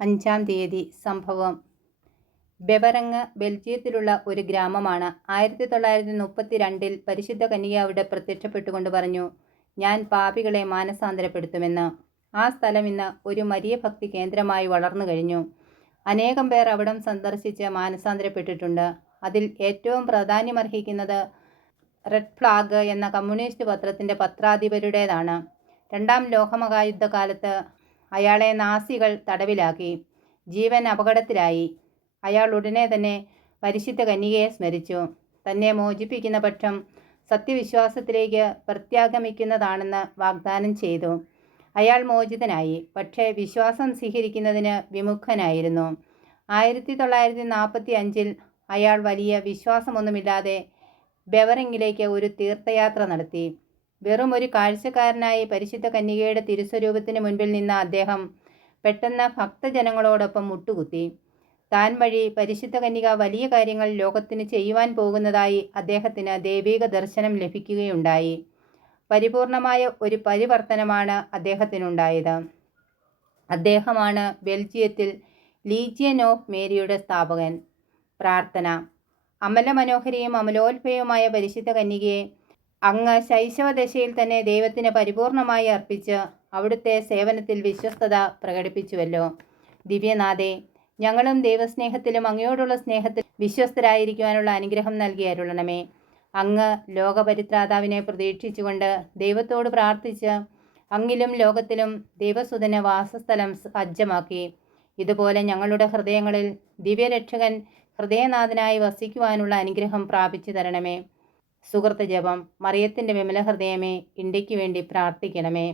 5-ാം തീയതി. സംഭവം ബെവറങ്ങ് ബെൽജിയത്തിലുള്ള ഒരു ഗ്രാമമാണ്. 1932-ൽ പരിശുദ്ധ കന്യക അവിടെ പ്രത്യക്ഷപ്പെട്ടുകൊണ്ട് പറഞ്ഞു, ഞാൻ പാപികളെ മാനസാന്തരപ്പെടുത്തുമെന്ന്. ആ സ്ഥലം ഇന്ന് ഒരു മരിയഭക്തി കേന്ദ്രമായി വളർന്നു കഴിഞ്ഞു. അനേകം പേർ അവിടം സന്ദർശിച്ച് മാനസാന്തരപ്പെട്ടിട്ടുണ്ട്. അതിൽ ഏറ്റവും പ്രാധാന്യമർഹിക്കുന്നത് റെഡ് ഫ്ലാഗ് എന്ന കമ്മ്യൂണിസ്റ്റ് പത്രത്തിൻ്റെ പത്രാധിപരുടേതാണ്. 2-ാം ലോകമഹായുദ്ധകാലത്ത് അയാളെ നാസികൾ തടവിലാക്കി. ജീവൻ അപകടത്തിലായി. അയാൾ ഉടനെ തന്നെ പരിശുദ്ധ കന്യകയെ സ്മരിച്ചു. തന്നെ മോചിപ്പിക്കുന്ന പക്ഷം സത്യവിശ്വാസത്തിലേക്ക് പ്രത്യാഗമിക്കുന്നതാണെന്ന് വാഗ്ദാനം ചെയ്തു. അയാൾ മോചിതനായി. പക്ഷേ വിശ്വാസം സ്വീകരിക്കുന്നതിന് വിമുഖനായിരുന്നു. 1945-ൽ അയാൾ വലിയ വിശ്വാസമൊന്നുമില്ലാതെ ബെവറിങ്ങിലേക്ക് ഒരു തീർത്ഥയാത്ര നടത്തി. വെറും ഒരു കാഴ്ചക്കാരനായി പരിശുദ്ധ കന്യകയുടെ തിരുസ്വരൂപത്തിന് മുൻപിൽ നിന്ന അദ്ദേഹം പെട്ടെന്ന് ഭക്തജനങ്ങളോടൊപ്പം മുട്ടുകുത്തി. താൻ വഴി പരിശുദ്ധ കന്യക വലിയ കാര്യങ്ങൾ ലോകത്തിന് ചെയ്യുവാൻ പോകുന്നതായി അദ്ദേഹത്തിന് ദൈവിക ദർശനം ലഭിക്കുകയുണ്ടായി. പരിപൂർണമായ ഒരു പരിവർത്തനമാണ് അദ്ദേഹത്തിനുണ്ടായത്. അദ്ദേഹമാണ് ബെൽജിയത്തിൽ ലീജിയൻ ഓഫ് മേരിയുടെ സ്ഥാപകൻ. പ്രാർത്ഥന. അമലമനോഹരിയും അമലോത്ഭവയുമായ പരിശുദ്ധ കന്യകയെ അങ്ങ് ശൈശവദശയിൽ തന്നെ ദൈവത്തിന് പരിപൂർണമായി അർപ്പിച്ച് അവിടുത്തെ സേവനത്തിൽ വിശ്വസ്തത പ്രകടിപ്പിച്ചുവല്ലോ. ദിവ്യനാഥേ, ഞങ്ങളും ദൈവസ്നേഹത്തിലും അങ്ങയോടുള്ള സ്നേഹത്തിൽ വിശ്വസ്തരായിരിക്കുവാനുള്ള അനുഗ്രഹം നൽകി അരുളണമേ. അങ്ങ് ലോകപരിത്രാതാവിനെ പ്രതീക്ഷിച്ചുകൊണ്ട് ദൈവത്തോട് പ്രാർത്ഥിച്ച് അങ്ങിലും ലോകത്തിലും ദൈവസുതന് വാസസ്ഥലം സജ്ജമാക്കി. ഇതുപോലെ ഞങ്ങളുടെ ഹൃദയങ്ങളിൽ ദിവ്യരക്ഷകൻ ഹൃദയനാഥനായി വസിക്കുവാനുള്ള അനുഗ്രഹം പ്രാപിച്ചു തരണമേ. സുഹൃത്ത് ജപം. മറിയത്തിൻ്റെ വിമല ഹൃദയമേ, ഇന്ത്യക്ക് വേണ്ടി പ്രാർത്ഥിക്കണമേ.